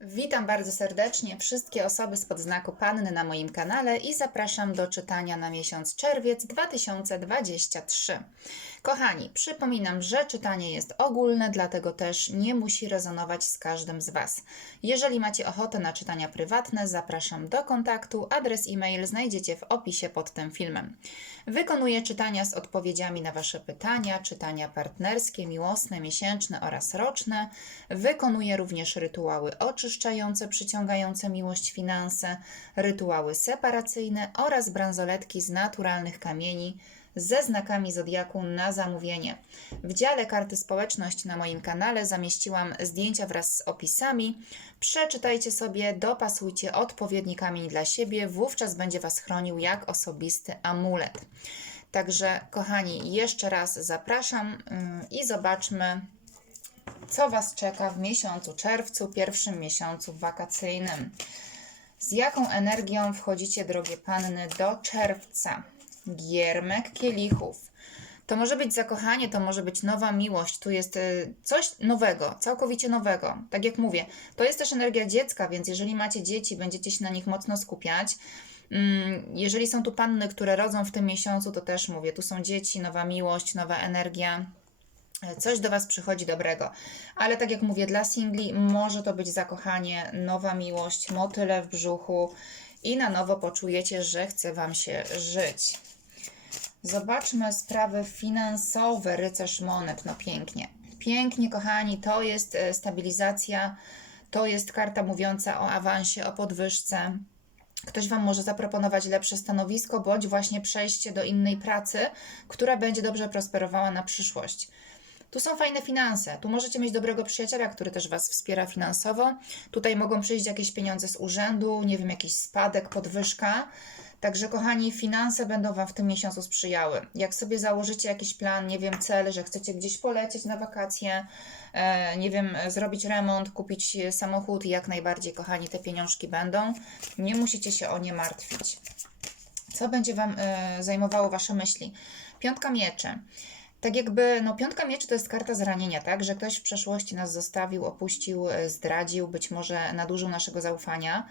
Witam bardzo serdecznie wszystkie osoby spod znaku Panny na moim kanale i zapraszam do czytania na miesiąc czerwiec 2023. Kochani, przypominam, że czytanie jest ogólne, dlatego też nie musi rezonować z każdym z Was. Jeżeli macie ochotę na czytania prywatne, zapraszam do kontaktu. Adres e-mail znajdziecie w opisie pod tym filmem. Wykonuję czytania z odpowiedziami na Wasze pytania, czytania partnerskie, miłosne, miesięczne oraz roczne. Wykonuję również rytuały oczyszczające, przyciągające miłość, finanse, rytuały separacyjne oraz bransoletki z naturalnych kamieni ze znakami zodiaku na zamówienie. W dziale karty społeczność na moim kanale zamieściłam zdjęcia wraz z opisami. Przeczytajcie sobie, dopasujcie odpowiedni kamień dla siebie, wówczas będzie Was chronił jak osobisty amulet. Także, kochani, jeszcze raz zapraszam yy, i zobaczmy, co Was czeka w miesiącu czerwcu, pierwszym miesiącu wakacyjnym. Z jaką energią wchodzicie, drogie panny, do czerwca? Giermek kielichów. To może być zakochanie, to może być nowa miłość, tu jest y, coś nowego, całkowicie nowego. Tak jak mówię, to jest też energia dziecka, więc jeżeli macie dzieci, będziecie się na nich mocno skupiać. Mm, Jeżeli są tu panny, które rodzą w tym miesiącu, to też mówię, tu są dzieci, nowa miłość, nowa energia. Coś do Was przychodzi dobrego. Ale tak jak mówię, dla singli może to być zakochanie, nowa miłość, motyle w brzuchu i na nowo poczujecie, że chce Wam się żyć. Zobaczmy sprawy finansowe, rycerz monet, no pięknie. Pięknie, kochani, to jest e, stabilizacja, to jest karta mówiąca o awansie, o podwyżce. Ktoś Wam może zaproponować lepsze stanowisko, bądź właśnie przejście do innej pracy, która będzie dobrze prosperowała na przyszłość. Tu są fajne finanse. Tu możecie mieć dobrego przyjaciela, który też Was wspiera finansowo. Tutaj mogą przyjść jakieś pieniądze z urzędu, nie wiem, jakiś spadek, podwyżka. Także, kochani, finanse będą Wam w tym miesiącu sprzyjały. Jak sobie założycie jakiś plan, nie wiem, cel, że chcecie gdzieś polecieć na wakacje, e, nie wiem, zrobić remont, kupić samochód, jak najbardziej, kochani, te pieniążki będą. Nie musicie się o nie martwić. Co będzie Wam e, zajmowało Wasze myśli? Piątka mieczy. Tak jakby, no piątka mieczy to jest karta zranienia, tak? Że ktoś w przeszłości nas zostawił, opuścił, e, zdradził, być może nadużył naszego zaufania.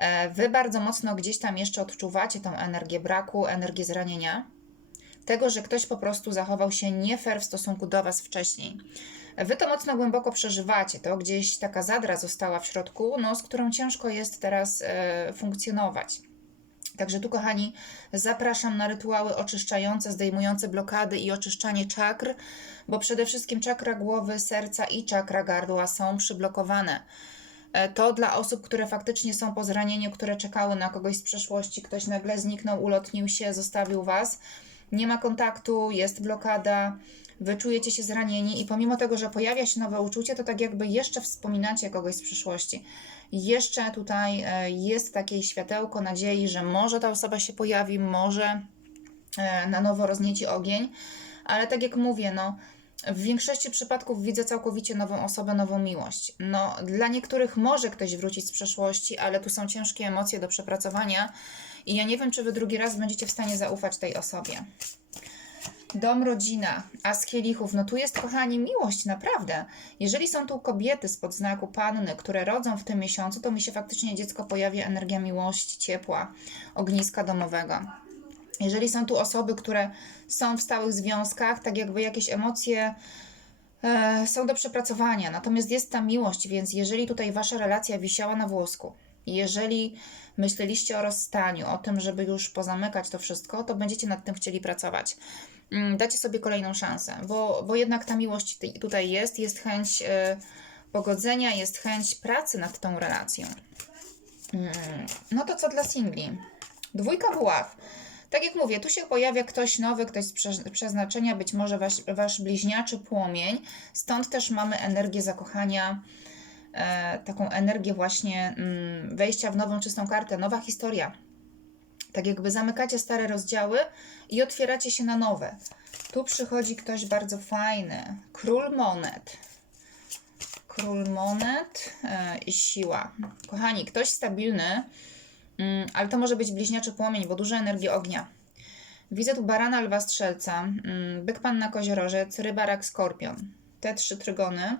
E, Wy bardzo mocno gdzieś tam jeszcze odczuwacie tą energię braku, energię zranienia. Tego, że ktoś po prostu zachował się nie fair w stosunku do Was wcześniej. Wy to mocno głęboko przeżywacie, to gdzieś taka zadra została w środku, no, z którą ciężko jest teraz e, funkcjonować. Także tu, kochani, zapraszam na rytuały oczyszczające, zdejmujące blokady i oczyszczanie czakr, bo przede wszystkim czakra głowy, serca i czakra gardła są przyblokowane. E, To dla osób, które faktycznie są po zranieniu, które czekały na kogoś z przeszłości, ktoś nagle zniknął, ulotnił się, zostawił was, nie ma kontaktu, jest blokada, wy czujecie się zranieni i pomimo tego, że pojawia się nowe uczucie, to tak jakby jeszcze wspominacie kogoś z przeszłości. Jeszcze tutaj e, jest takie światełko nadziei, że może ta osoba się pojawi, może e, na nowo roznieci ogień, ale tak jak mówię, no w większości przypadków widzę całkowicie nową osobę, nową miłość. No, dla niektórych może ktoś wrócić z przeszłości, ale tu są ciężkie emocje do przepracowania i ja nie wiem, czy wy drugi raz będziecie w stanie zaufać tej osobie. Dom, rodzina, a z kielichów, no tu jest, kochani, miłość, naprawdę. Jeżeli są tu kobiety spod znaku panny, które rodzą w tym miesiącu, to mi się faktycznie dziecko pojawia energia miłości, ciepła, ogniska domowego. Jeżeli są tu osoby, które są w stałych związkach, tak jakby jakieś emocje e, są do przepracowania, natomiast jest ta miłość, więc jeżeli tutaj wasza relacja wisiała na włosku, jeżeli myśleliście o rozstaniu, o tym, żeby już pozamykać to wszystko, to będziecie nad tym chcieli pracować. Mm, Dacie sobie kolejną szansę, bo, bo jednak ta miłość tutaj jest, jest chęć e, pogodzenia, jest chęć pracy nad tą relacją. Mm, No to co dla singli? Dwójka buław. Tak jak mówię, tu się pojawia ktoś nowy, ktoś z prze- przeznaczenia, być może wasz, wasz bliźniaczy płomień. Stąd też mamy energię zakochania, e, taką energię właśnie mm, wejścia w nową, czystą kartę, nowa historia. Tak jakby zamykacie stare rozdziały i otwieracie się na nowe. Tu przychodzi ktoś bardzo fajny. Król monet. Król monet e, i siła. Kochani, ktoś stabilny, ale to może być bliźniaczy płomień, bo dużo energii ognia. Widzę tu barana, lwa, strzelca, mm, byk, panna, koziorożec, ryba, rak, skorpion. Te trzy trygony.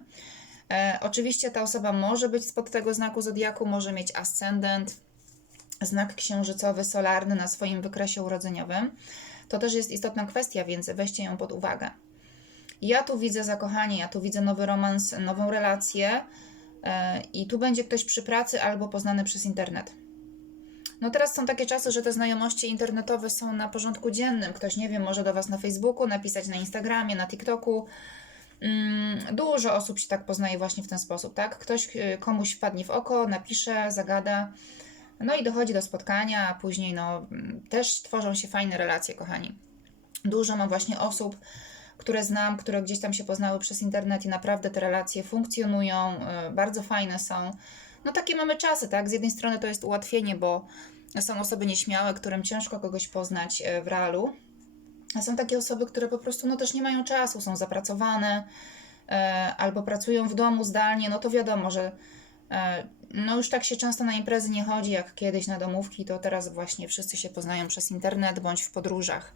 E, oczywiście ta osoba może być spod tego znaku zodiaku, może mieć ascendent, znak księżycowy, solarny na swoim wykresie urodzeniowym. To też jest istotna kwestia, więc weźcie ją pod uwagę. Ja tu widzę zakochanie, ja tu widzę nowy romans, nową relację e, i tu będzie ktoś przy pracy albo poznany przez internet. No teraz są takie czasy, że te znajomości internetowe są na porządku dziennym. Ktoś, nie wiem, może do Was na Facebooku napisać, na Instagramie, na TikToku. Mm, Dużo osób się tak poznaje właśnie w ten sposób, tak? Ktoś y, komuś wpadnie w oko, napisze, zagada, no i dochodzi do spotkania, a później no mm, też tworzą się fajne relacje, kochani. Dużo mam właśnie osób, które znam, które gdzieś tam się poznały przez internet i naprawdę te relacje funkcjonują, y, bardzo fajne są. No takie mamy czasy, tak? Z jednej strony to jest ułatwienie, bo są osoby nieśmiałe, którym ciężko kogoś poznać y, w realu, a są takie osoby, które po prostu no też nie mają czasu, są zapracowane e, albo pracują w domu zdalnie, no to wiadomo, że e, no już tak się często na imprezy nie chodzi jak kiedyś na domówki, to teraz właśnie wszyscy się poznają przez internet bądź w podróżach.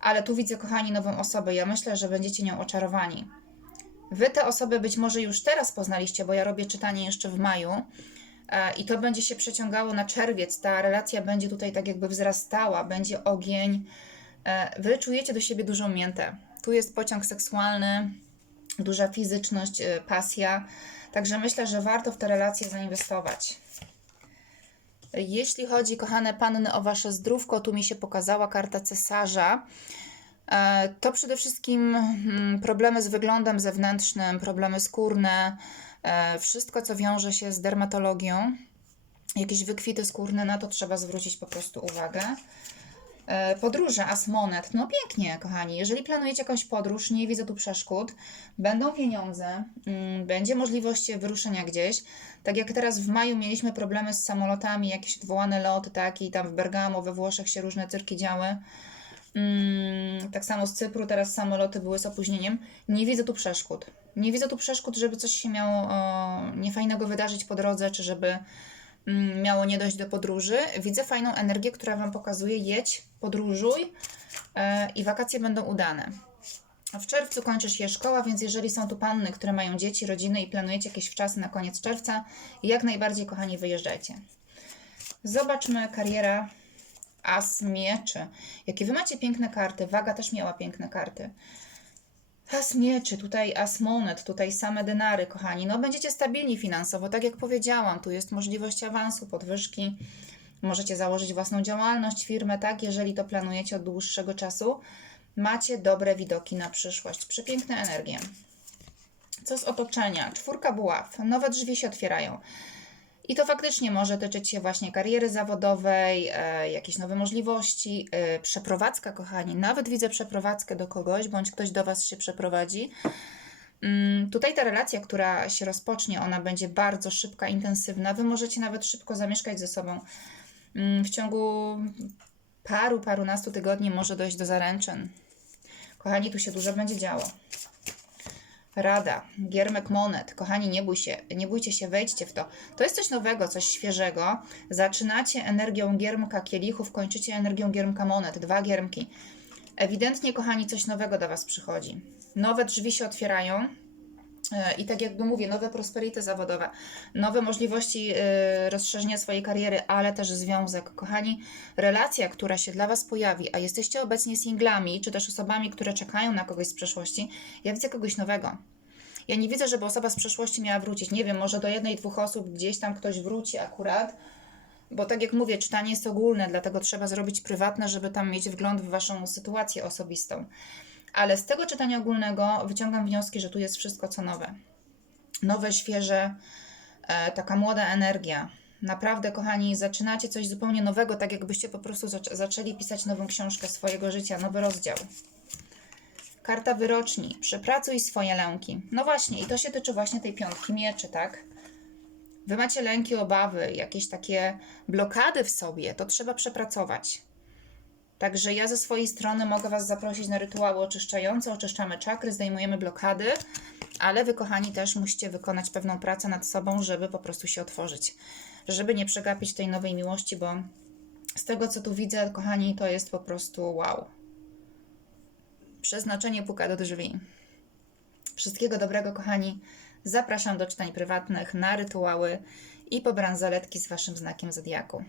Ale tu widzę, kochani, nową osobę. Ja myślę, że będziecie nią oczarowani. Wy te osoby być może już teraz poznaliście, bo ja robię czytanie jeszcze w maju e, i to będzie się przeciągało na czerwiec. Ta relacja będzie tutaj tak jakby wzrastała, będzie ogień. E, Wy czujecie do siebie dużą miętę. Tu jest pociąg seksualny, duża fizyczność, e, pasja. Także myślę, że warto w te relacje zainwestować. Jeśli chodzi, kochane panny, o wasze zdrówko, tu mi się pokazała karta cesarza. E, To przede wszystkim mm, problemy z wyglądem zewnętrznym, problemy skórne, e, wszystko, co wiąże się z dermatologią, jakieś wykwity skórne, na to trzeba zwrócić po prostu uwagę. E, Podróże, Asmonet. No pięknie, kochani. Jeżeli planujecie jakąś podróż, nie widzę tu przeszkód. Będą pieniądze, mm, będzie możliwość wyruszenia gdzieś. Tak jak teraz w maju mieliśmy problemy z samolotami, jakieś odwołane loty, tak, i tam w Bergamo, we Włoszech się różne cyrki działy. Mm, tak samo z Cypru, teraz samoloty były z opóźnieniem. Nie widzę tu przeszkód. Nie widzę tu przeszkód, żeby coś się miało niefajnego wydarzyć po drodze, czy żeby mm, miało nie dojść do podróży. Widzę fajną energię, która Wam pokazuje: jedź, podróżuj e, i wakacje będą udane. W czerwcu kończy się szkoła, więc jeżeli są tu panny, które mają dzieci, rodziny i planujecie jakieś wczasy na koniec czerwca, jak najbardziej, kochani, wyjeżdżajcie. Zobaczmy kariera As mieczy. Jakie wy macie piękne karty. Waga też miała piękne karty. As mieczy, tutaj as monet, tutaj same denary, kochani. No będziecie stabilni finansowo, tak jak powiedziałam. Tu jest możliwość awansu, podwyżki. Możecie założyć własną działalność, firmę, tak, jeżeli to planujecie od dłuższego czasu. Macie dobre widoki na przyszłość. Przepiękne energie. Co z otoczenia? Czwórka buław. Nowe drzwi się otwierają. I to faktycznie może tyczyć się właśnie kariery zawodowej, e, jakieś nowe możliwości, e, przeprowadzka, kochani. Nawet widzę przeprowadzkę do kogoś, bądź ktoś do Was się przeprowadzi. Mm, Tutaj ta relacja, która się rozpocznie, ona będzie bardzo szybka, intensywna. Wy możecie nawet szybko zamieszkać ze sobą. Mm, W ciągu paru, parunastu tygodni może dojść do zaręczyn. Kochani, tu się dużo będzie działo. Rada, giermek monet. Kochani, nie, bój się, nie bójcie się, wejdźcie w to. To jest coś nowego, coś świeżego. Zaczynacie energią giermka kielichów, kończycie energią giermka monet. Dwa giermki. Ewidentnie, kochani, coś nowego do Was przychodzi. Nowe drzwi się otwierają. E, I tak jakby mówię, nowe prosperity zawodowe, nowe możliwości e, rozszerzenia swojej kariery, ale też związek. Kochani, relacja, która się dla Was pojawi, a jesteście obecnie singlami, czy też osobami, które czekają na kogoś z przeszłości, ja widzę kogoś nowego. Ja nie widzę, żeby osoba z przeszłości miała wrócić. Nie wiem, może do jednej, dwóch osób gdzieś tam ktoś wróci akurat, bo tak jak mówię, czytanie jest ogólne, dlatego trzeba zrobić prywatne, żeby tam mieć wgląd w Waszą sytuację osobistą. Ale z tego czytania ogólnego wyciągam wnioski, że tu jest wszystko co nowe. Nowe, świeże, e, taka młoda energia. Naprawdę, kochani, zaczynacie coś zupełnie nowego, tak jakbyście po prostu zac- zaczęli pisać nową książkę swojego życia, nowy rozdział. Karta wyroczni. Przepracuj swoje lęki. No właśnie, i to się tyczy właśnie tej piątki mieczy, tak? Wy macie lęki, obawy, jakieś takie blokady w sobie, to trzeba przepracować. Także ja ze swojej strony mogę Was zaprosić na rytuały oczyszczające. Oczyszczamy czakry, zdejmujemy blokady, ale Wy, kochani, też musicie wykonać pewną pracę nad sobą, żeby po prostu się otworzyć. Żeby nie przegapić tej nowej miłości, bo z tego, co tu widzę, kochani, to jest po prostu wow. Przeznaczenie puka do drzwi. Wszystkiego dobrego, kochani. Zapraszam do czytań prywatnych, na rytuały i po bransoletki z Waszym znakiem zodiaku.